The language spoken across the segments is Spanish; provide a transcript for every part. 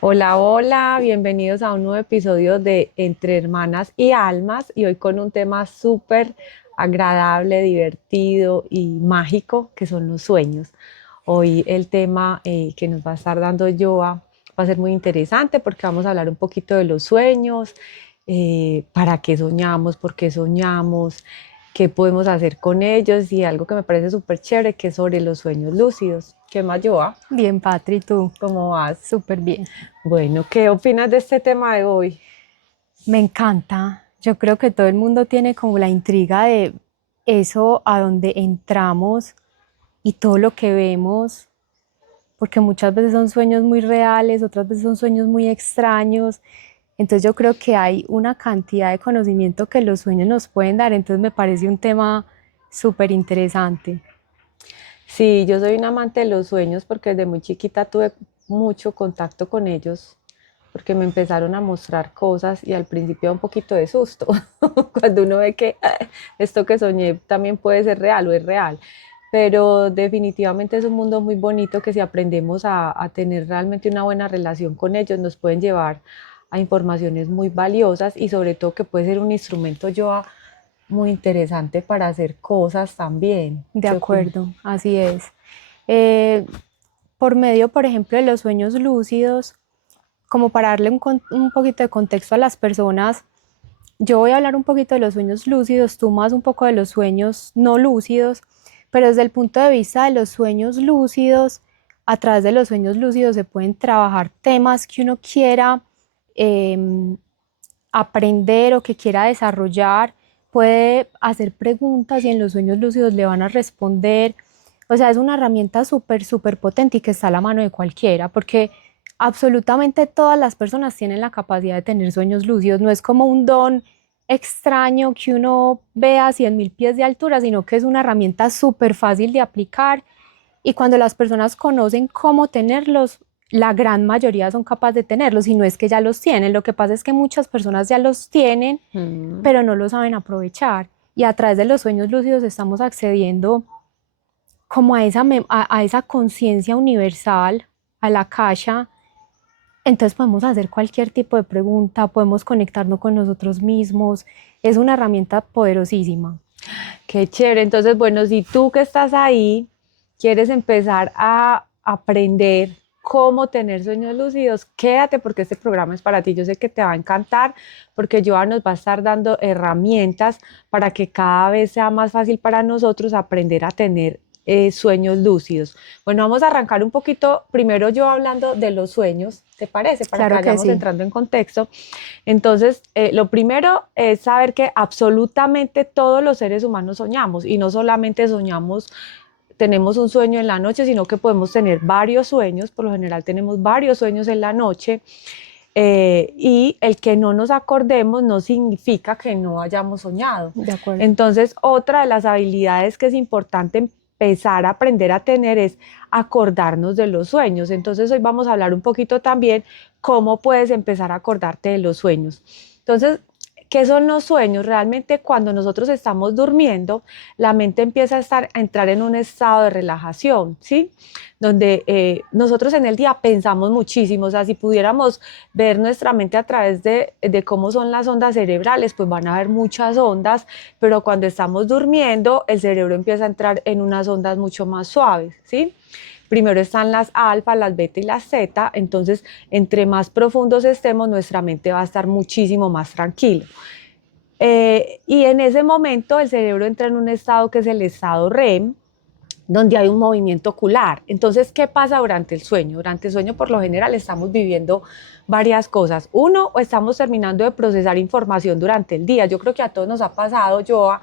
Hola, hola, bienvenidos a un nuevo episodio de Entre Hermanas y Almas y hoy con un tema súper agradable, divertido y mágico que son los sueños. Hoy el tema que nos va a estar dando Joa va a ser muy interesante porque vamos a hablar un poquito de los sueños, para qué soñamos, qué podemos hacer con ellos y algo que me parece súper chévere que es sobre los sueños lúcidos. ¿Qué más, Joa? Bien, Patri, tú, ¿Cómo vas? súper bien. Bueno, ¿qué opinas de este tema de hoy? Me encanta. Yo creo que todo el mundo tiene como la intriga de eso a donde entramos y todo lo que vemos, porque muchas veces son sueños muy reales, otras veces son sueños muy extraños. Entonces yo creo que hay una cantidad de conocimiento que los sueños nos pueden dar, entonces me parece un tema súper interesante. Sí, yo soy un amante de los sueños porque desde muy chiquita tuve mucho contacto con ellos, porque me empezaron a mostrar cosas y al principio da un poquito de susto cuando uno ve que esto que soñé también puede ser real o es real. Pero definitivamente es un mundo muy bonito que si aprendemos a tener realmente una buena relación con ellos, nos pueden llevar a informaciones muy valiosas y sobre todo que puede ser un instrumento yo muy interesante para hacer cosas también. De ¿Qué opinas? acuerdo, así es. Eh, por medio, por ejemplo, de los sueños lúcidos, como para darle un poquito de contexto a las personas, yo voy a hablar un poquito de los sueños lúcidos, tú más un poco de los sueños no lúcidos, pero desde el punto de vista de los sueños lúcidos, a través de los sueños lúcidos se pueden trabajar temas que uno quiera eh, aprender o que quiera desarrollar, puede hacer preguntas y en los sueños lúcidos le van a responder. O sea, es una herramienta súper, súper potente y que está a la mano de cualquiera, porque absolutamente todas las personas tienen la capacidad de tener sueños lúcidos. No es como un don extraño que uno vea a 100.000 pies de altura, sino que es una herramienta súper fácil de aplicar y cuando las personas conocen cómo tenerlos, la gran mayoría son capaces de tenerlos y no es que ya los tienen. Lo que pasa es que muchas personas ya los tienen, Mm. pero no lo saben aprovechar. Y a través de los sueños lúcidos estamos accediendo como a esa conciencia universal, a la kasha. Entonces podemos hacer cualquier tipo de pregunta, podemos conectarnos con nosotros mismos. Es una herramienta poderosísima. Qué chévere. Entonces, bueno, si tú que estás ahí quieres empezar a aprender cómo tener sueños lúcidos, quédate porque este programa es para ti. Yo sé que te va a encantar porque Joa nos va a estar dando herramientas para que cada vez sea más fácil para nosotros aprender a tener sueños lúcidos. Bueno, vamos a arrancar un poquito, primero yo hablando de los sueños, ¿te parece? Para que Claro que vayamos sí. entrando en contexto. Entonces, lo primero es saber que absolutamente todos los seres humanos soñamos y no solamente soñamos, tenemos un sueño en la noche, sino que podemos tener varios sueños, por lo general tenemos varios sueños en la noche, y el que no nos acordemos no significa que no hayamos soñado. De acuerdo. Entonces, otra de las habilidades que es importante empezar a aprender a tener es acordarnos de los sueños. Entonces, hoy vamos a hablar un poquito también cómo puedes empezar a acordarte de los sueños. Entonces, ¿qué son los sueños? Realmente cuando nosotros estamos durmiendo, la mente empieza a entrar en un estado de relajación, ¿sí? Donde nosotros en el día pensamos muchísimo, o sea, si pudiéramos ver nuestra mente a través de cómo son las ondas cerebrales, pues van a haber muchas ondas, pero cuando estamos durmiendo, el cerebro empieza a entrar en unas ondas mucho más suaves, ¿sí? Primero están las alfa, las beta y las zeta, entonces entre más profundos estemos, nuestra mente va a estar muchísimo más tranquila. Y en ese momento el cerebro entra en un estado que es el estado REM, donde hay un movimiento ocular. Entonces, ¿qué pasa durante el sueño? Durante el sueño, por lo general, estamos viviendo varias cosas. Uno, o estamos terminando de procesar información durante el día. Yo creo que a todos nos ha pasado, Joa,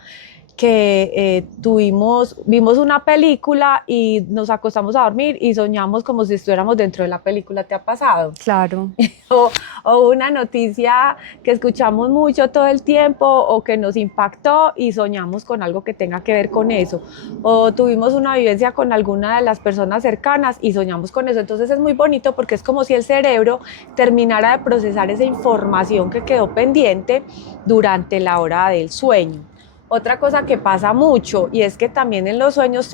que vimos una película y nos acostamos a dormir y soñamos como si estuviéramos dentro de la película. ¿Te ha pasado? Claro. o, o una noticia que escuchamos mucho todo el tiempo o que nos impactó y soñamos con algo que tenga que ver con eso. O tuvimos una vivencia con alguna de las personas cercanas y soñamos con eso. Entonces es muy bonito porque es como si el cerebro terminara de procesar esa información que quedó pendiente durante la hora del sueño. Otra cosa que pasa mucho y es que también en los sueños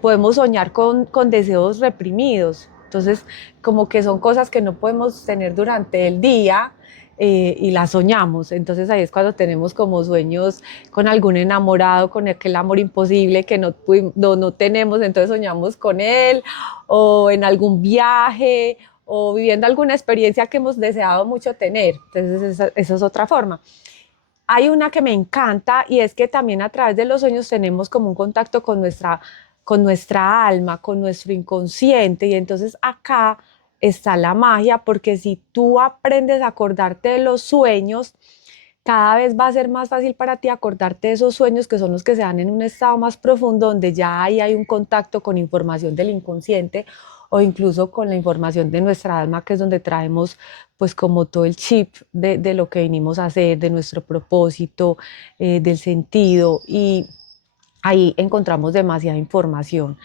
podemos soñar con deseos reprimidos. Entonces, como que son cosas que no podemos tener durante el día y las soñamos. Entonces ahí es cuando tenemos como sueños con algún enamorado, con aquel amor imposible que no tenemos, entonces soñamos con él, o en algún viaje, o viviendo alguna experiencia que hemos deseado mucho tener. Entonces esa es otra forma. Hay una que me encanta y es que también a través de los sueños tenemos como un contacto con nuestra alma, con nuestro inconsciente, y entonces acá está la magia, porque si tú aprendes a acordarte de los sueños, cada vez va a ser más fácil para ti acordarte de esos sueños que son los que se dan en un estado más profundo, donde ya ahí hay un contacto con información del inconsciente o incluso con la información de nuestra alma, que es donde traemos pues como todo el chip de lo que venimos a hacer, de nuestro propósito, del sentido, y ahí encontramos demasiada información.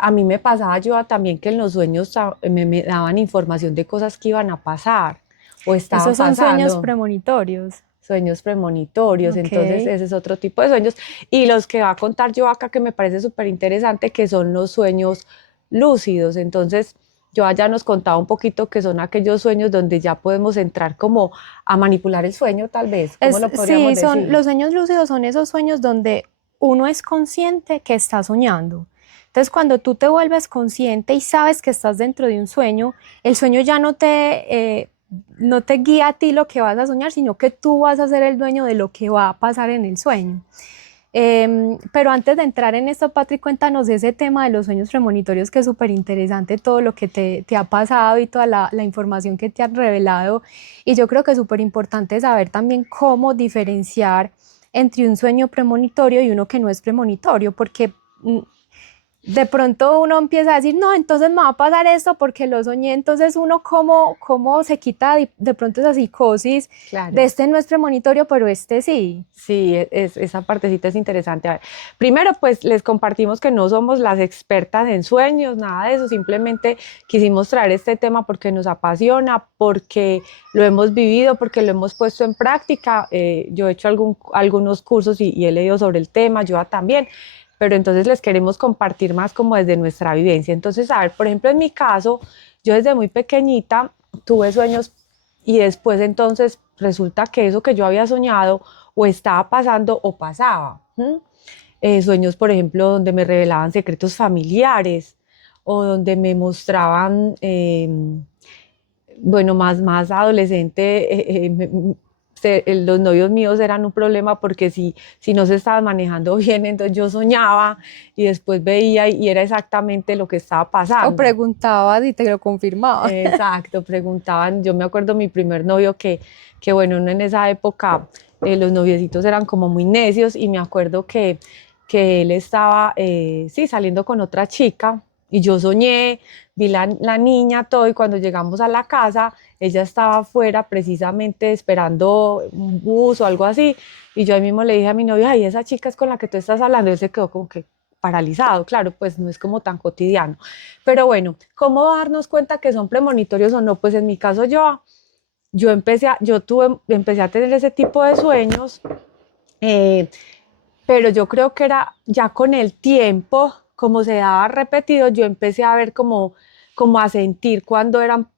A mí me pasaba yo también que en los sueños me daban información de cosas que iban a pasar o estaban Esos son sueños pasando, premonitorios. sueños premonitorios, Ok. entonces ese es otro tipo de sueños. Y los que va a contar yo acá, que me parece súper interesante, que son los sueños lúcidos. Entonces, yo allá nos contaba un poquito que son aquellos sueños donde ya podemos entrar como a manipular el sueño, tal vez, ¿cómo lo podríamos Sí, decir? los sueños lúcidos son esos sueños donde uno es consciente que está soñando. Entonces, cuando tú te vuelves consciente y sabes que estás dentro de un sueño, el sueño ya no te guía a ti lo que vas a soñar, sino que tú vas a ser el dueño de lo que va a pasar en el sueño. Pero antes de entrar en esto, Patrick, cuéntanos ese tema de los sueños premonitorios, que es súper interesante, todo lo que te ha pasado y toda la información que te han revelado. Y yo creo que es súper importante saber también cómo diferenciar entre un sueño premonitorio y uno que no es premonitorio, porque de pronto uno empieza a decir, no, entonces me va a pasar esto porque lo soñé, entonces uno cómo se quita de pronto esa psicosis de Claro. este no es premonitorio, pero este sí. Sí, esa partecita es interesante. A ver, primero, pues les compartimos que no somos las expertas en sueños, nada de eso, simplemente quisimos traer este tema porque nos apasiona, porque lo hemos vivido, porque lo hemos puesto en práctica. Yo he hecho algunos cursos y he leído sobre el tema, yo también, pero entonces les queremos compartir más como desde nuestra vivencia. Entonces, a ver, por ejemplo, en mi caso, yo desde muy pequeñita tuve sueños y después entonces resulta que eso que yo había soñado o estaba pasando o pasaba. Sueños, por ejemplo, donde me revelaban secretos familiares o donde me mostraban, bueno, más adolescente, los novios míos eran un problema porque si no se estaban manejando bien, entonces yo soñaba y después veía y era exactamente lo que estaba O pasando. preguntabas y te lo confirmaban. Exacto, preguntaban, yo me acuerdo mi primer novio que bueno, uno en esa época los noviecitos eran como muy necios y me acuerdo que él estaba, sí, saliendo con otra chica y yo soñé, vi la niña, todo, y cuando llegamos a la casa, ella estaba afuera precisamente esperando un bus o algo así, y yo ahí mismo le dije a mi novio, ay, esa chica es con la que tú estás hablando, y él se quedó como que paralizado, claro, pues no es como tan cotidiano. Pero bueno, ¿cómo darnos cuenta que son premonitorios o no? Pues en mi caso empecé a tener ese tipo de sueños, eh, pero yo creo que era ya con el tiempo, como se daba repetido, yo empecé a ver como a sentir cuando eran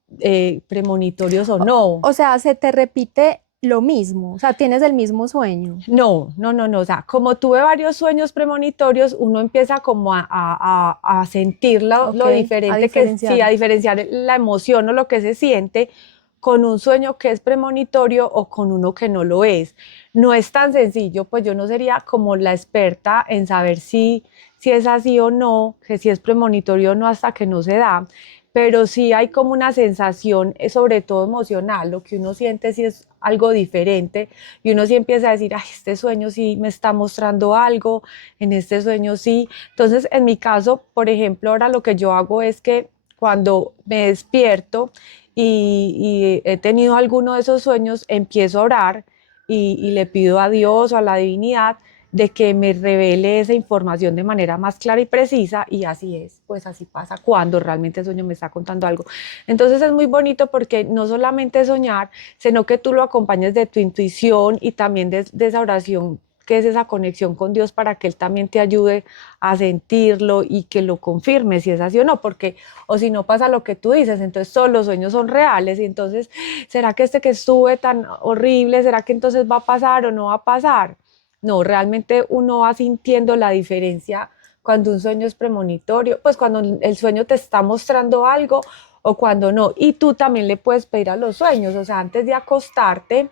premonitorios o no. O sea, se te repite lo mismo, o sea, tienes el mismo sueño. No. O sea, como tuve varios sueños premonitorios, uno empieza como a sentir Ok, lo a diferente que es, sí, a diferenciarlo. diferenciar la emoción o lo que se siente con un sueño que es premonitorio o con uno que no lo es. No es tan sencillo, pues yo no sería como la experta en saber si es así o no, que si es premonitorio o no hasta que no se da, pero sí hay como una sensación, sobre todo emocional, lo que uno siente si es algo diferente y uno sí empieza a decir, ay, este sueño sí me está mostrando algo, en este sueño sí. Entonces, en mi caso, por ejemplo, ahora lo que yo hago es que cuando me despierto y he tenido alguno de esos sueños, empiezo a orar y le pido a Dios o a la divinidad de que me revele esa información de manera más clara y precisa, y así es, pues así pasa cuando realmente el sueño me está contando algo. Entonces es muy bonito porque no solamente soñar, sino que tú lo acompañes de tu intuición y también de esa oración qué es esa conexión con Dios para que Él también te ayude a sentirlo y que lo confirme si es así o no, porque o si no pasa lo que tú dices, entonces todos los sueños son reales y entonces, ¿será que este que estuve tan horrible, será que entonces va a pasar o no va a pasar? No, realmente uno va sintiendo la diferencia cuando un sueño es premonitorio, pues cuando el sueño te está mostrando algo o cuando no. Y tú también le puedes pedir a los sueños, o sea, antes de acostarte,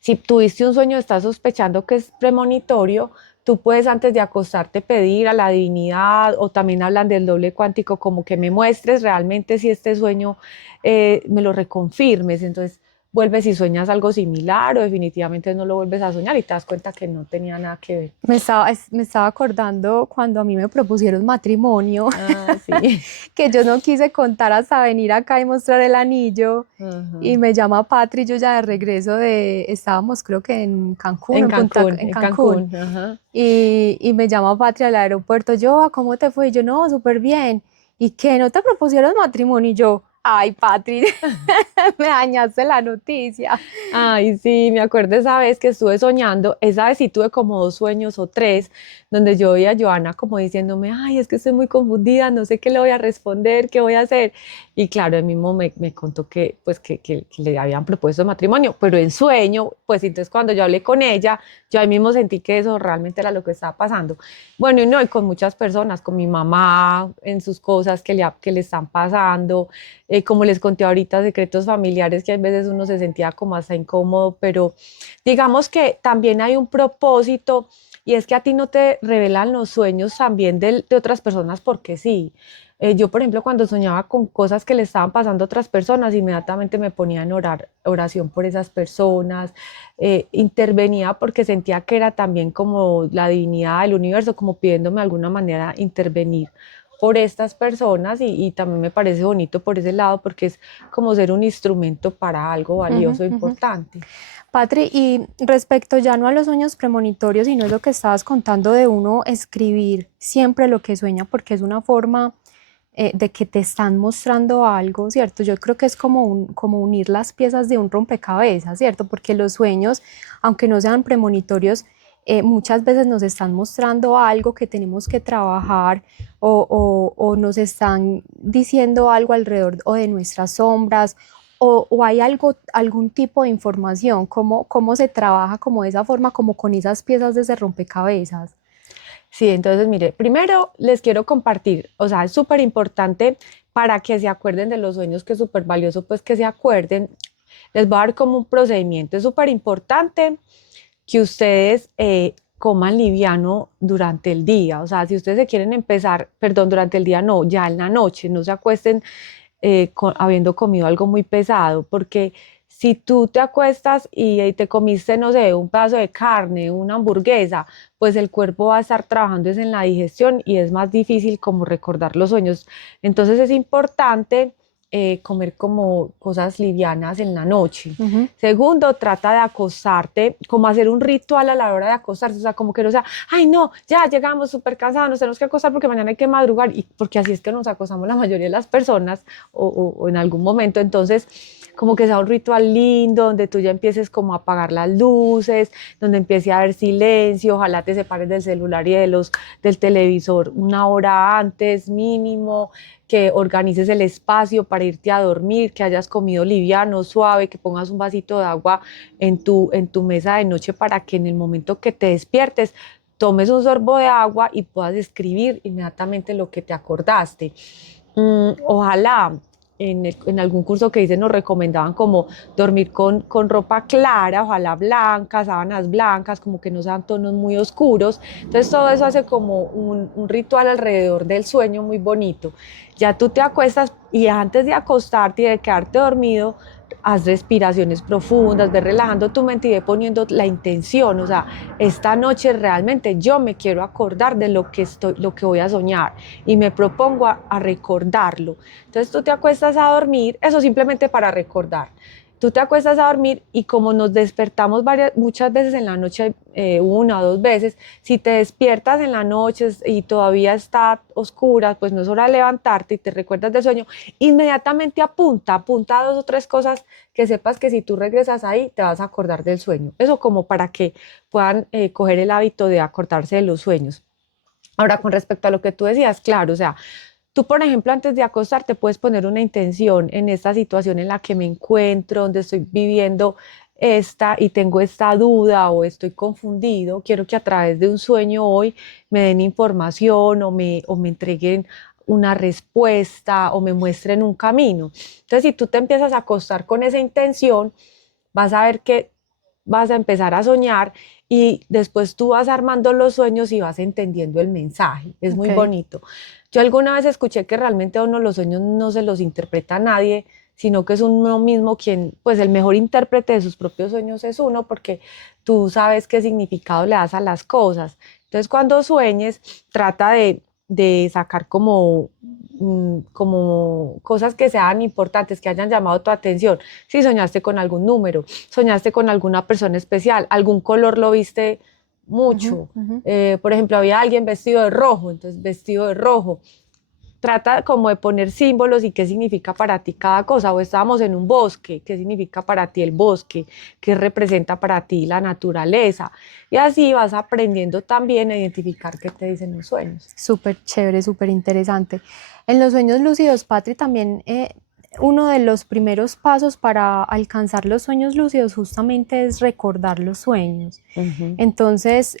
si tuviste un sueño, estás sospechando que es premonitorio, tú puedes antes de acostarte pedir a la divinidad o también hablan del doble cuántico como que me muestres realmente si este sueño me lo reconfirmes. Entonces vuelves y sueñas algo similar o definitivamente no lo vuelves a soñar y te das cuenta que no tenía nada que ver. Me estaba acordando cuando a mí me propusieron matrimonio, Ah, sí. que yo no quise contar hasta venir acá y mostrar el anillo. Y Ajá. me llama Patri, yo ya de regreso estábamos creo que en Cancún, en En Cancún. Cancún, ajá. Y me llama Patri al aeropuerto, yo, ¿cómo te fue? Y yo, no, súper bien. ¿Y qué? ¿No te propusieron matrimonio? Y yo, ay, Patri, me dañaste la noticia. Ay, sí, me acuerdo esa vez que estuve soñando, esa vez sí tuve como dos sueños o tres, donde yo vi a Joana como diciéndome, ay, es que estoy muy confundida, no sé qué le voy a responder, qué voy a hacer. Y claro, él mismo me contó que, pues, que le habían propuesto matrimonio, pero en sueño, pues entonces cuando yo hablé con ella, yo ahí mismo sentí que eso realmente era lo que estaba pasando. Bueno, y no, y con muchas personas, con mi mamá, en sus cosas que le están pasando, como les conté ahorita, secretos familiares que a veces uno se sentía como hasta incómodo, pero digamos que también hay un propósito y es que a ti no te revelan los sueños también de otras personas porque sí. Yo, por ejemplo, cuando soñaba con cosas que le estaban pasando a otras personas, inmediatamente me ponía en oración por esas personas, intervenía porque sentía que era también como la divinidad del universo, como pidiéndome de alguna manera intervenir por estas personas y también me parece bonito por ese lado porque es como ser un instrumento para algo Ujú, valioso e ujú. importante. Patri, y respecto ya no a los sueños premonitorios, sino lo que estabas contando de uno escribir siempre lo que sueña, porque es una forma de que te están mostrando algo, ¿cierto? Yo creo que es como, como unir las piezas de un rompecabezas, ¿cierto? Porque los sueños, aunque no sean premonitorios, muchas veces nos están mostrando algo que tenemos que trabajar o nos están diciendo algo alrededor o de nuestras sombras o hay algo, algún tipo de información, cómo se trabaja como de esa forma, como con esas piezas de ese rompecabezas. Sí, entonces mire, primero les quiero compartir, o sea, es súper importante para que se acuerden de los sueños, que es súper valioso, pues que se acuerden. Les voy a dar como un procedimiento, es súper importante que ustedes coman liviano durante el día, o sea, si ustedes se quieren empezar, perdón, durante el día no, ya en la noche, no se acuesten habiendo comido algo muy pesado, porque si tú te acuestas y te comiste, no sé, un pedazo de carne, una hamburguesa, pues el cuerpo va a estar trabajando es en la digestión y es más difícil como recordar los sueños. Entonces es importante comer como cosas livianas en la noche. Ujú. Segundo, trata de acostarte, como hacer un ritual a la hora de acostarse, o sea, como que no sea, ay no, ya llegamos súper cansados, nos tenemos que acostar porque mañana hay que madrugar, y porque así es que nos acostamos la mayoría de las personas o en algún momento, entonces como que sea un ritual lindo, donde tú ya empieces como a apagar las luces, donde empiece a haber silencio, ojalá te separes del celular y del televisor una hora antes mínimo, que organices el espacio para irte a dormir, que hayas comido liviano, suave, que pongas un vasito de agua en tu mesa de noche para que en el momento que te despiertes tomes un sorbo de agua y puedas escribir inmediatamente lo que te acordaste. Ojalá en algún curso que hice nos recomendaban como dormir con ropa clara, ojalá blanca, sábanas blancas, como que no sean tonos muy oscuros. Entonces todo eso hace como un ritual alrededor del sueño muy bonito. Ya tú te acuestas y antes de acostarte y de quedarte dormido, haz respiraciones profundas, ve relajando tu mente y ve poniendo la intención, o sea, esta noche realmente yo me quiero acordar de lo que voy a soñar y me propongo a recordarlo. Entonces tú te acuestas a dormir, eso simplemente para recordar. tú te acuestas a dormir y como nos despertamos muchas veces en la noche, una o dos veces, si te despiertas en la noche y todavía está oscura, pues no es hora de levantarte y te recuerdas del sueño, inmediatamente apunta dos o tres cosas que sepas que si tú regresas ahí te vas a acordar del sueño. Eso como para que puedan coger el hábito de acordarse de los sueños. Ahora, con respecto a lo que tú decías, claro, o sea, tú, por ejemplo, antes de acostarte puedes poner una intención en esta situación en la que me encuentro, donde estoy viviendo esta y tengo esta duda o estoy confundido. Quiero que a través de un sueño hoy me den información o me entreguen una respuesta o me muestren un camino. Entonces, si tú te empiezas a acostar con esa intención, vas a ver que vas a empezar a soñar y después tú vas armando los sueños y vas entendiendo el mensaje. Es muy Ok. bonito. Yo alguna vez escuché que realmente a uno los sueños no se los interpreta a nadie, sino que es uno mismo quien, pues el mejor intérprete de sus propios sueños es uno, porque tú sabes qué significado le das a las cosas. Entonces, cuando sueñes, trata de sacar como cosas que sean importantes, que hayan llamado tu atención. Si soñaste con algún número, soñaste con alguna persona especial, algún color lo viste Ujú, mucho. ujú. Por ejemplo, había alguien vestido de rojo, entonces vestido de rojo. Trata como de poner símbolos y qué significa para ti cada cosa. O estábamos en un bosque, qué significa para ti el bosque, qué representa para ti la naturaleza. Y así vas aprendiendo también a identificar qué te dicen los sueños. Súper chévere, súper interesante. En los sueños lúcidos, Patri, también uno de los primeros pasos para alcanzar los sueños lúcidos justamente es recordar los sueños. Ujú. Entonces,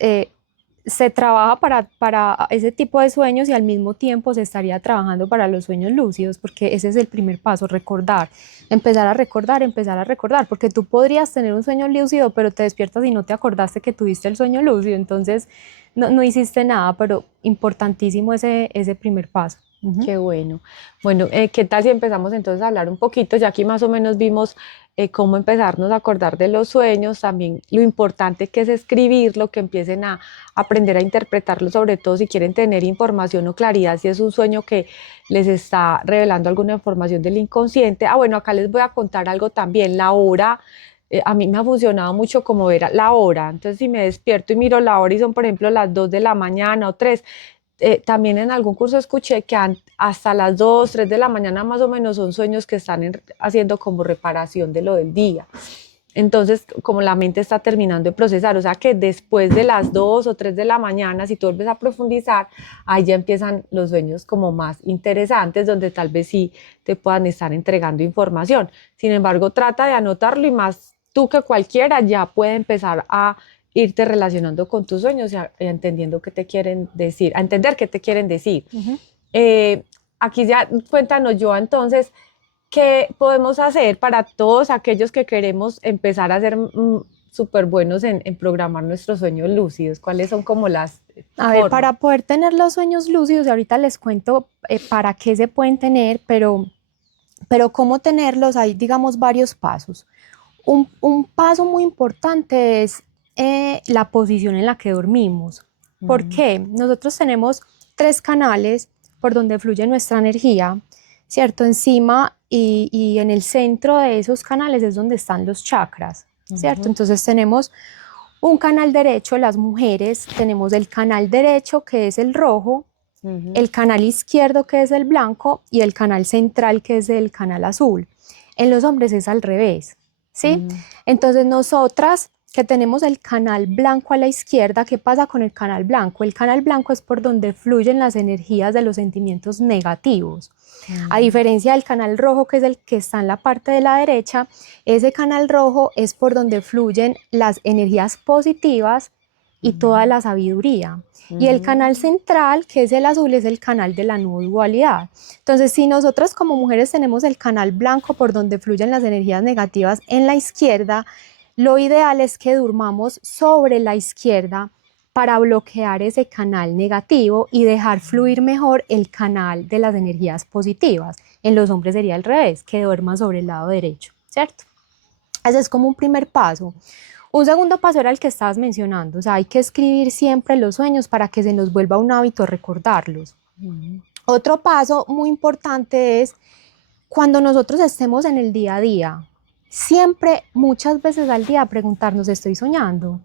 se trabaja para ese tipo de sueños y al mismo tiempo se estaría trabajando para los sueños lúcidos, porque ese es el primer paso, recordar, empezar a recordar, porque tú podrías tener un sueño lúcido, pero te despiertas y no te acordaste que tuviste el sueño lúcido, entonces no hiciste nada, pero importantísimo ese primer paso. Ujú. Qué bueno. Bueno, ¿qué tal si empezamos entonces a hablar un poquito? Ya aquí más o menos vimos cómo empezarnos a acordar de los sueños, también lo importante que es escribirlo, que empiecen a aprender a interpretarlo, sobre todo si quieren tener información o claridad, si es un sueño que les está revelando alguna información del inconsciente. Ah, bueno, acá les voy a contar algo también, la hora. A mí me ha funcionado mucho como ver la hora. Entonces, si me despierto y miro la hora y son, por ejemplo, las 2 de la mañana o 3, también en algún curso escuché que hasta las 2 3 de la mañana más o menos son sueños que están haciendo como reparación de lo del día. Entonces, como la mente está terminando de procesar, o sea que después de las 2 o 3 de la mañana, si tú vuelves a profundizar, ahí ya empiezan los sueños como más interesantes, donde tal vez sí te puedan estar entregando información. Sin embargo, trata de anotarlo y más tú que cualquiera ya puede empezar a irte relacionando con tus sueños y entendiendo qué te quieren decir, a entender qué te quieren decir. Ujú. Eh, Aquí ya cuéntanos, yo entonces, ¿qué podemos hacer para todos aquellos que queremos empezar a ser súper buenos en programar nuestros sueños lúcidos? ¿Cuáles son como las A ver, formas? para poder tener los sueños lúcidos, y ahorita les cuento para qué se pueden tener, pero cómo tenerlos, hay, digamos, varios pasos. Un paso muy importante es la posición en la que dormimos. ¿Por Mm, qué? Nosotros tenemos tres canales por donde fluye nuestra energía, ¿cierto? Encima y en el centro de esos canales es donde están los chakras, ¿cierto? ujú, Entonces tenemos un canal derecho, las mujeres, tenemos el canal derecho que es el rojo, ujú, el canal izquierdo que es el blanco y el canal central que es el canal azul. En los hombres es al revés, ¿sí? mm, Entonces nosotras que tenemos el canal blanco a la izquierda, ¿qué pasa con el canal blanco? El canal blanco es por donde fluyen las energías de los sentimientos negativos. A mm, diferencia del canal rojo, que es el que está en la parte de la derecha, ese canal rojo es por donde fluyen las energías positivas y toda mm, la sabiduría. Y el canal mm, central, que es el azul, es el canal de la no dualidad. Entonces, si nosotras como mujeres tenemos el canal blanco por donde fluyen las energías negativas en la izquierda, lo ideal es que durmamos sobre la izquierda para bloquear ese canal negativo y dejar fluir mejor el canal de las energías positivas. En los hombres sería al revés, que duerman sobre el lado derecho, ¿cierto? Ese es como un primer paso. Un segundo paso era el que estabas mencionando, o sea, hay que escribir siempre los sueños para que se nos vuelva un hábito recordarlos. mm, Otro paso muy importante es cuando nosotros estemos en el día a día. siempre, muchas veces al día, preguntarnos, ¿estoy soñando?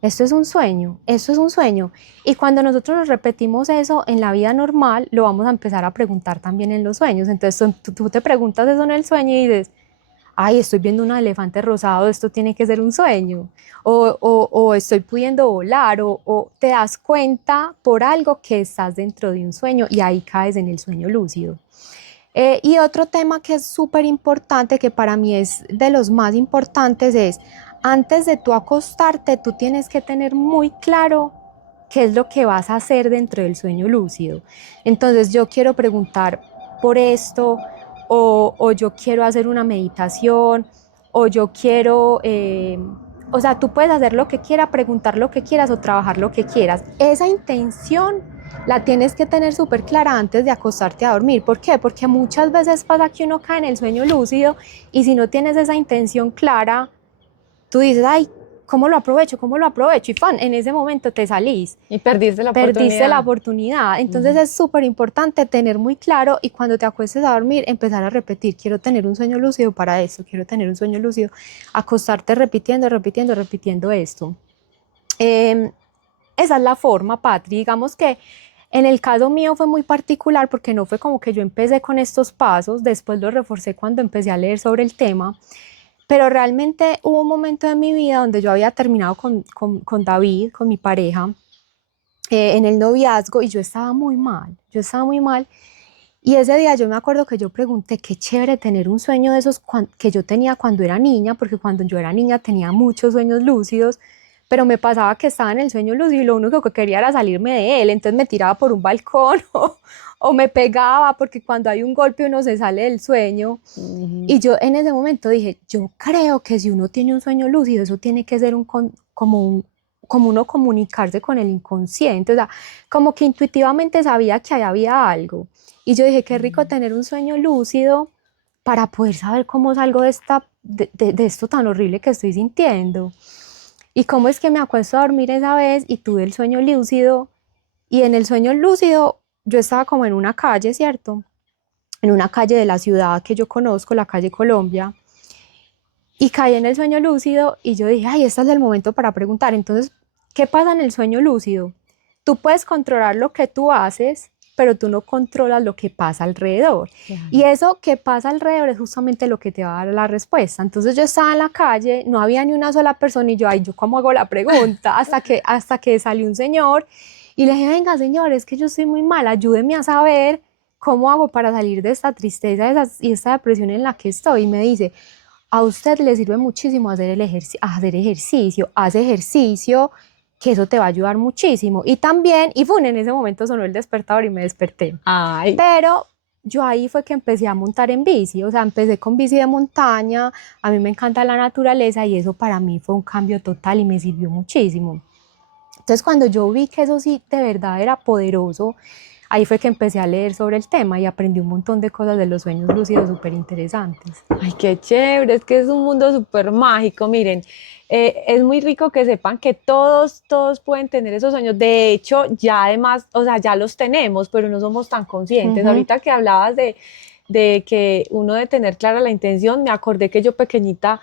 ¿Esto es un sueño? ¿Esto es un sueño? Y cuando nosotros nos repetimos eso en la vida normal, lo vamos a empezar a preguntar también en los sueños. Entonces tú te preguntas eso en el sueño y dices, ay, estoy viendo un elefante rosado, esto tiene que ser un sueño, o estoy pudiendo volar, o te das cuenta por algo que estás dentro de un sueño y ahí caes en el sueño lúcido. Y otro tema que es súper importante, que para mí es de los más importantes, es antes de tú acostarte, tú tienes que tener muy claro qué es lo que vas a hacer dentro del sueño lúcido. Entonces yo quiero preguntar por esto, o yo quiero hacer una meditación, o yo quiero, o sea, tú puedes hacer lo que quieras, preguntar lo que quieras o trabajar lo que quieras. Esa intención la tienes que tener súper clara antes de acostarte a dormir. ¿Por qué? Porque muchas veces pasa que uno cae en el sueño lúcido y si no tienes esa intención clara, tú dices, ay, ¿cómo lo aprovecho? ¿Cómo lo aprovecho? Y fan, en ese momento te salís, Y perdiste la perdiste la oportunidad. oportunidad. Entonces es súper importante tener muy claro y cuando te acuestes a dormir, empezar a repetir, quiero tener un sueño lúcido para esto, quiero tener un sueño lúcido, acostarte repitiendo, repitiendo, repitiendo esto. Eh, Esa es la forma, Patri. Digamos que en el caso mío fue muy particular porque no fue como que yo empecé con estos pasos, después los reforcé cuando empecé a leer sobre el tema, pero realmente hubo un momento de mi vida donde yo había terminado con David, con mi pareja, en el noviazgo y yo estaba muy mal. Y ese día yo me acuerdo que yo pregunté, qué chévere tener un sueño de esos que yo tenía cuando era niña, porque cuando yo era niña tenía muchos sueños lúcidos, pero me pasaba que estaba en el sueño lúcido y lo único que quería era salirme de él, entonces me tiraba por un balcón o me pegaba, porque cuando hay un golpe uno se sale del sueño. Y yo en ese momento dije, yo creo que si uno tiene un sueño lúcido, eso tiene que ser como uno comunicarse con el inconsciente, o sea, como que intuitivamente sabía que ahí había algo. Y yo dije, qué rico tener un sueño lúcido para poder saber cómo salgo de esto tan horrible que estoy sintiendo. Y cómo es que me acuesto a dormir esa vez y tuve el sueño lúcido. Y en el sueño lúcido yo estaba como en una calle, ¿cierto? En una calle de la ciudad que yo conozco, la calle Colombia. Y caí en el sueño lúcido y yo dije, ay, este es el momento para preguntar. Entonces, ¿qué pasa en el sueño lúcido? Tú puedes controlar lo que tú haces, pero tú no controlas lo que pasa alrededor. Y Claro. eso que pasa alrededor es justamente lo que te va a dar la respuesta. Entonces yo estaba en la calle, no había ni una sola persona y yo, ay, ¿yo cómo hago la pregunta? Hasta que salió un señor y le dije, venga, señor, es que yo estoy muy mal, ayúdeme a saber cómo hago para salir de esta tristeza y esta depresión en la que estoy. Y me dice, a usted le sirve muchísimo hacer ejercicio, hace ejercicio, que eso te va a ayudar muchísimo. Y también, y fue en ese momento sonó el despertador y me desperté. Ay, Pero yo ahí fue que empecé a montar en bici, o sea, empecé con bici de montaña, a mí me encanta la naturaleza y eso para mí fue un cambio total y me sirvió muchísimo. Entonces cuando yo vi que eso sí de verdad era poderoso, ahí fue que empecé a leer sobre el tema y aprendí un montón de cosas de los sueños lúcidos súper interesantes. ay, qué chévere, es que es un mundo súper mágico, miren, es muy rico que sepan que todos pueden tener esos sueños, de hecho, ya además, o sea, ya los tenemos, pero no somos tan conscientes. Ujú. Ahorita que hablabas de que uno de tener clara la intención, me acordé que yo pequeñita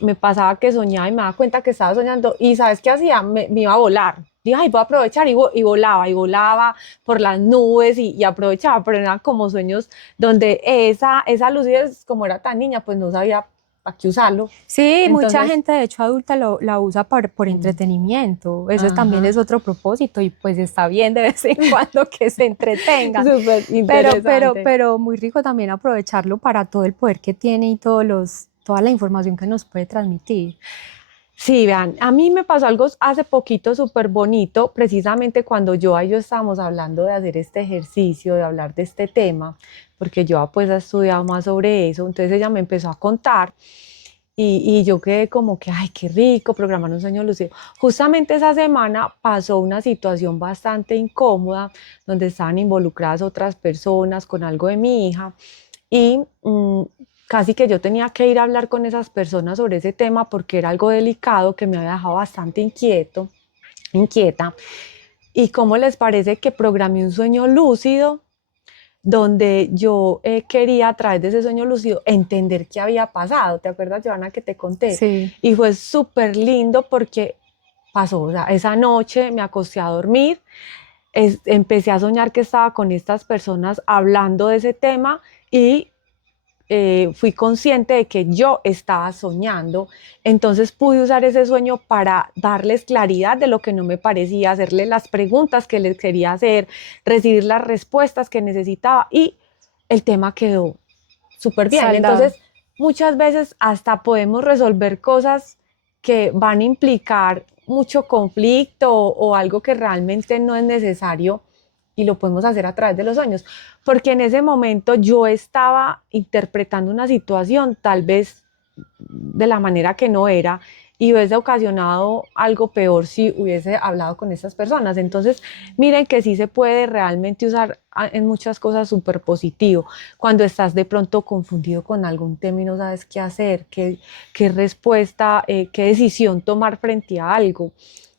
me pasaba que soñaba y me daba cuenta que estaba soñando y ¿sabes qué hacía? Me iba a volar. Dije, ay, voy a aprovechar y volaba por las nubes y aprovechaba, pero eran como sueños donde esa lucidez, como era tan niña, pues no sabía para qué usarlo. Sí, mucha Entonces, gente de hecho adulta la usa por entretenimiento. Eso también ajá, es otro propósito y pues está bien de vez en cuando que se entretengan. súper interesante. Pero muy rico también aprovecharlo para todo el poder que tiene y toda la información que nos puede transmitir. Sí, vean, a mí me pasó algo hace poquito súper bonito, precisamente cuando yo y yo estábamos hablando de hacer este ejercicio, de hablar de este tema, porque yo pues he estudiado más sobre eso, entonces ella me empezó a contar y yo quedé como que, ay, qué rico programar un sueño lúcido. Justamente esa semana pasó una situación bastante incómoda, donde estaban involucradas otras personas con algo de mi hija y casi que yo tenía que ir a hablar con esas personas sobre ese tema porque era algo delicado que me había dejado bastante inquieta. ¿Y cómo les parece que programé un sueño lúcido? donde yo quería a través de ese sueño lúcido entender qué había pasado. ¿Te acuerdas, Joana, que te conté? Sí. Y fue súper lindo porque pasó, o sea, esa noche me acosté a dormir, empecé a soñar que estaba con estas personas hablando de ese tema y fui consciente de que yo estaba soñando, entonces pude usar ese sueño para darles claridad de lo que no me parecía, hacerles las preguntas que les quería hacer, recibir las respuestas que necesitaba y el tema quedó súper bien. Saldado. Entonces, muchas veces hasta podemos resolver cosas que van a implicar mucho conflicto o algo que realmente no es necesario y lo podemos hacer a través de los sueños, porque en ese momento yo estaba interpretando una situación tal vez de la manera que no era y hubiese ocasionado algo peor si hubiese hablado con esas personas. Entonces, miren que sí se puede realmente usar en muchas cosas súper positivo. Cuando estás de pronto confundido con algún tema y no sabes qué hacer, qué respuesta, qué decisión tomar frente a algo.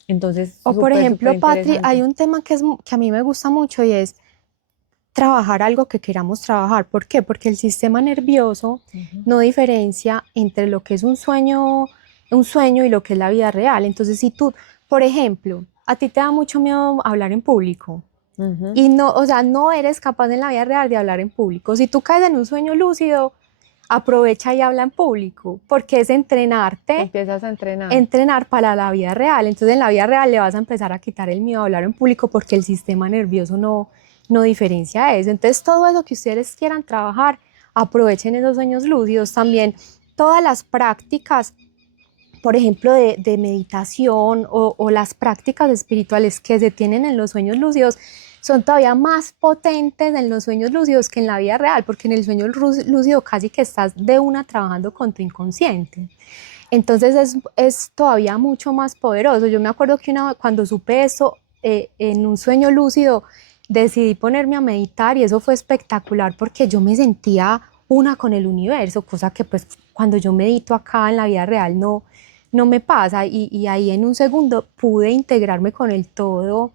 Entonces, O por súper, súper ejemplo, Patri, hay interesante. un tema que a mí me gusta mucho y es trabajar algo que queramos trabajar. ¿Por qué? Porque el sistema nervioso Ujú. no diferencia entre lo que es un sueño y lo que es la vida real. Entonces, si tú, por ejemplo, a ti te da mucho miedo hablar en público Ujú. y no, o sea, no eres capaz en la vida real de hablar en público. Si tú caes en un sueño lúcido, aprovecha y habla en público, porque es entrenarte, Empiezas a entrenar. entrenar para la vida real. Entonces en la vida real le vas a empezar a quitar el miedo a hablar en público porque el sistema nervioso no diferencia eso. Entonces todo eso que ustedes quieran trabajar, aprovechen esos sueños lúcidos. También todas las prácticas, por ejemplo, de meditación o las prácticas espirituales que se tienen en los sueños lúcidos son todavía más potentes en los sueños lúcidos que en la vida real, porque en el sueño lúcido casi que estás de una trabajando con tu inconsciente. Entonces es todavía mucho más poderoso. Yo me acuerdo que cuando supe eso, en un sueño lúcido, decidí ponerme a meditar y eso fue espectacular porque yo me sentía una con el universo, cosa que pues cuando yo medito acá en la vida real no me pasa y ahí en un segundo pude integrarme con el todo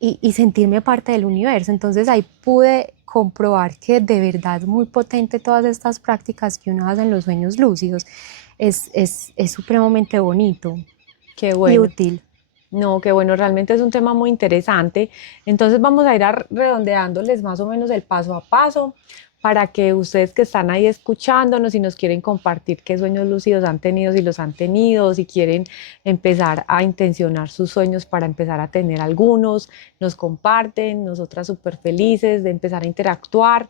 y sentirme parte del universo. Entonces ahí pude comprobar que de verdad es muy potente todas estas prácticas que uno hace en los sueños lúcidos. Es supremamente bonito Qué y bueno. útil. No, qué bueno, realmente es un tema muy interesante. Entonces vamos a ir redondeándoles más o menos el paso a paso para que ustedes que están ahí escuchándonos y nos quieren compartir qué sueños lúcidos han tenido, si los han tenido, si quieren empezar a intencionar sus sueños para empezar a tener algunos, nos comparten, nosotras súper felices de empezar a interactuar.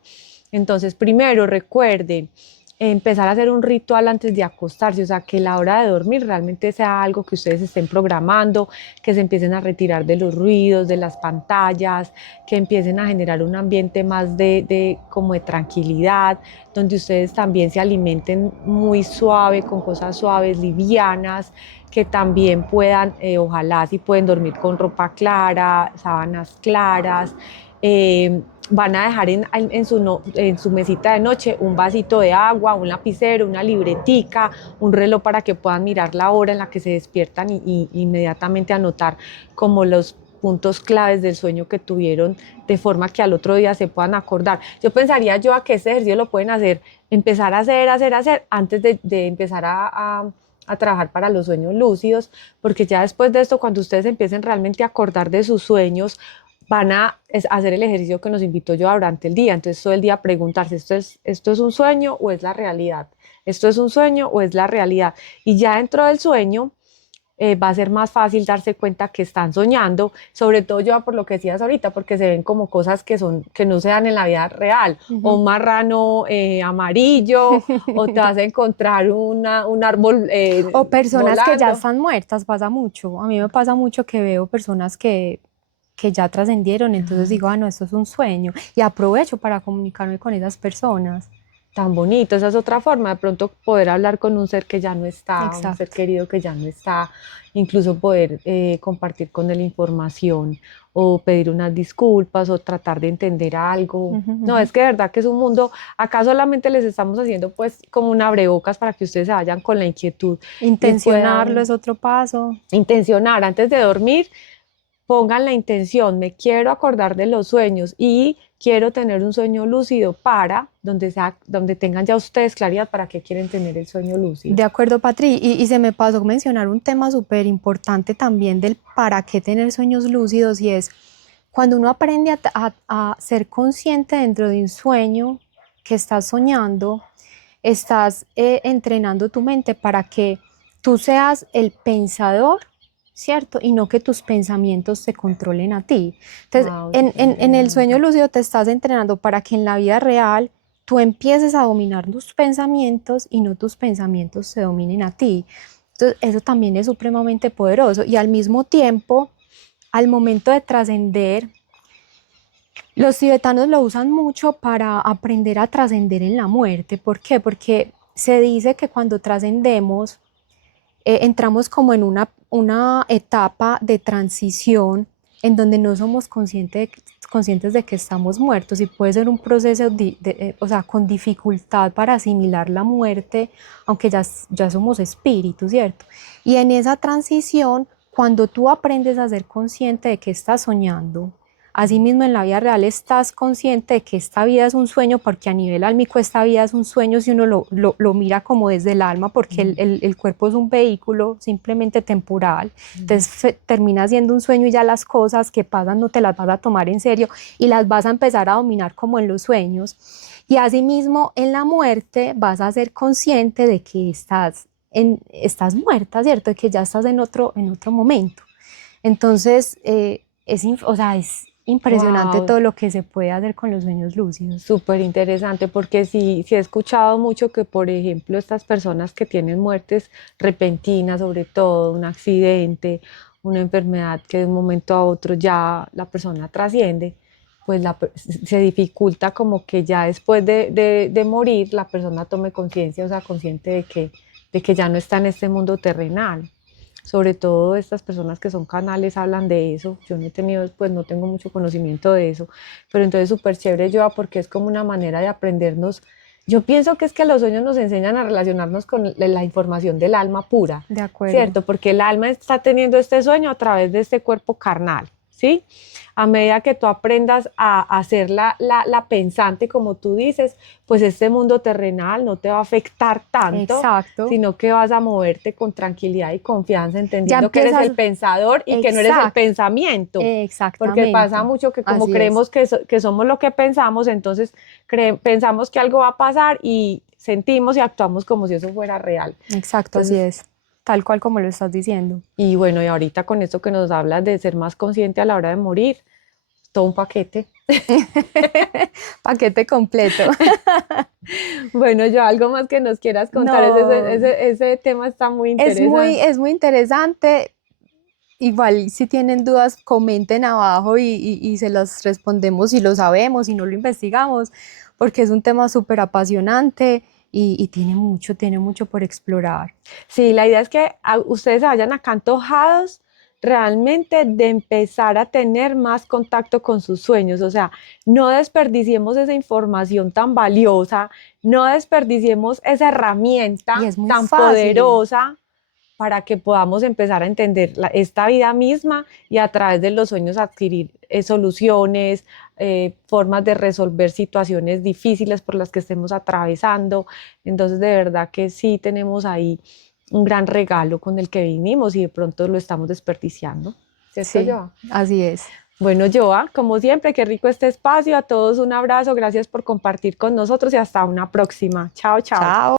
Entonces, primero recuerden empezar a hacer un ritual antes de acostarse, o sea, que la hora de dormir realmente sea algo que ustedes estén programando, que se empiecen a retirar de los ruidos, de las pantallas, que empiecen a generar un ambiente más como de tranquilidad, donde ustedes también se alimenten muy suave, con cosas suaves, livianas, que también puedan, ojalá si pueden dormir con ropa clara, sábanas claras, van a dejar en su mesita de noche un vasito de agua, un lapicero, una libretica, un reloj para que puedan mirar la hora en la que se despiertan y inmediatamente anotar como los puntos claves del sueño que tuvieron de forma que al otro día se puedan acordar. Yo pensaría yo a que ese ejercicio lo pueden hacer, empezar a hacer antes de empezar a trabajar para los sueños lúcidos, porque ya después de esto, cuando ustedes empiecen realmente a acordar de sus sueños, van a hacer el ejercicio que nos invitó yo durante el día. Entonces, todo el día preguntarse, ¿esto es un sueño o es la realidad? ¿Esto es un sueño o es la realidad? Y ya dentro del sueño va a ser más fácil darse cuenta que están soñando, sobre todo yo por lo que decías ahorita, porque se ven como cosas que no se dan en la vida real, o Ujú. un marrano amarillo, o te vas a encontrar un árbol O personas que ya volando. están muertas, pasa mucho. A mí me pasa mucho que veo personas que ya trascendieron, entonces Ay, digo, ah, no, esto es un sueño. Y aprovecho para comunicarme con esas personas. tan bonito, esa es otra forma, de pronto poder hablar con un ser que ya no está, un ser Exacto. querido que ya no está, incluso poder compartir con él información o pedir unas disculpas o tratar de entender algo. Ujú, No, ujú. es que de verdad que es un mundo, acá solamente les estamos haciendo pues como un abrebocas para que ustedes se vayan con la inquietud y Intencionarlo puedan es otro paso. intencionar antes de dormir. Pongan la intención, me quiero acordar de los sueños y quiero tener un sueño lúcido para, donde tengan ya ustedes claridad para qué quieren tener el sueño lúcido. De acuerdo, Patri, y se me pasó mencionar un tema súper importante también del para qué tener sueños lúcidos, y es cuando uno aprende a ser consciente dentro de un sueño que estás soñando, estás entrenando tu mente para que tú seas el pensador, ¿cierto? Y no que tus pensamientos te controlen a ti. Entonces, Wow, en el sueño lúcido te estás entrenando para que en la vida real tú empieces a dominar tus pensamientos y no tus pensamientos te dominen a ti. Entonces, eso también es supremamente poderoso, y al mismo tiempo, al momento de trascender, los tibetanos lo usan mucho para aprender a trascender en la muerte. ¿Por qué? Porque se dice que cuando trascendemos, entramos como en una etapa de transición en donde no somos conscientes de que estamos muertos, y puede ser un proceso o sea, con dificultad para asimilar la muerte, aunque ya somos espíritus, ¿cierto? Y en esa transición, cuando tú aprendes a ser consciente de que estás soñando, asimismo en la vida real estás consciente de que esta vida es un sueño, porque a nivel álmico esta vida es un sueño si uno lo mira como desde el alma, porque el cuerpo es un vehículo simplemente temporal. Entonces termina siendo un sueño, y ya las cosas que pasan no te las vas a tomar en serio y las vas a empezar a dominar como en los sueños. Y asimismo en la muerte vas a ser consciente de que estás muerta, ¿cierto? De que ya estás en otro momento. Entonces, o sea, es impresionante wow. todo lo que se puede hacer con los sueños lúcidos. Súper interesante, porque sí he escuchado mucho que, por ejemplo, estas personas que tienen muertes repentinas, sobre todo un accidente, una enfermedad que de un momento a otro ya la persona trasciende, pues se dificulta como que ya después de morir la persona tome conciencia, o sea, consciente de que ya no está en este mundo terrenal. Sobre todo estas personas que son canales hablan de eso. Yo no he tenido, pues no tengo mucho conocimiento de eso, pero entonces súper chévere yo, porque es como una manera de aprendernos. Yo pienso que es que los sueños nos enseñan a relacionarnos con la información del alma pura, De acuerdo. ¿cierto? Porque el alma está teniendo este sueño a través de este cuerpo carnal, ¿sí? A medida que tú aprendas a ser la pensante, como tú dices, pues este mundo terrenal no te va a afectar tanto, Exacto. sino que vas a moverte con tranquilidad y confianza, entendiendo que eres empiezas- el pensador y que no eres el Exacto. pensamiento. Porque Exactamente. pasa mucho que como Así creemos que somos lo que pensamos, entonces pensamos que algo va a pasar y sentimos y actuamos como si eso fuera real. Exacto, así es. Tal cual como lo estás diciendo. Y bueno, y ahorita con esto que nos hablas de ser más consciente a la hora de morir, todo un paquete. Paquete completo. Bueno, yo algo más que nos quieras contar, No. ese tema está muy interesante. Es muy interesante. Igual, si tienen dudas, comenten abajo y se las respondemos si lo sabemos, si no lo investigamos, porque es un tema súper apasionante y tiene mucho por explorar. Sí, la idea es que ustedes se vayan acá antojados realmente de empezar a tener más contacto con sus sueños, o sea, no desperdiciemos esa información tan valiosa, no desperdiciemos esa herramienta Y es muy tan fácil. poderosa para que podamos empezar a entender esta vida misma y a través de los sueños adquirir soluciones, formas de resolver situaciones difíciles por las que estemos atravesando. Entonces, de verdad que sí tenemos ahí un gran regalo con el que vinimos y de pronto lo estamos desperdiciando. ¿Cierto, Sí, Joa? así es. Bueno, Joa, como siempre, qué rico este espacio. A todos un abrazo, gracias por compartir con nosotros y hasta una próxima. Chao, chao. Chao.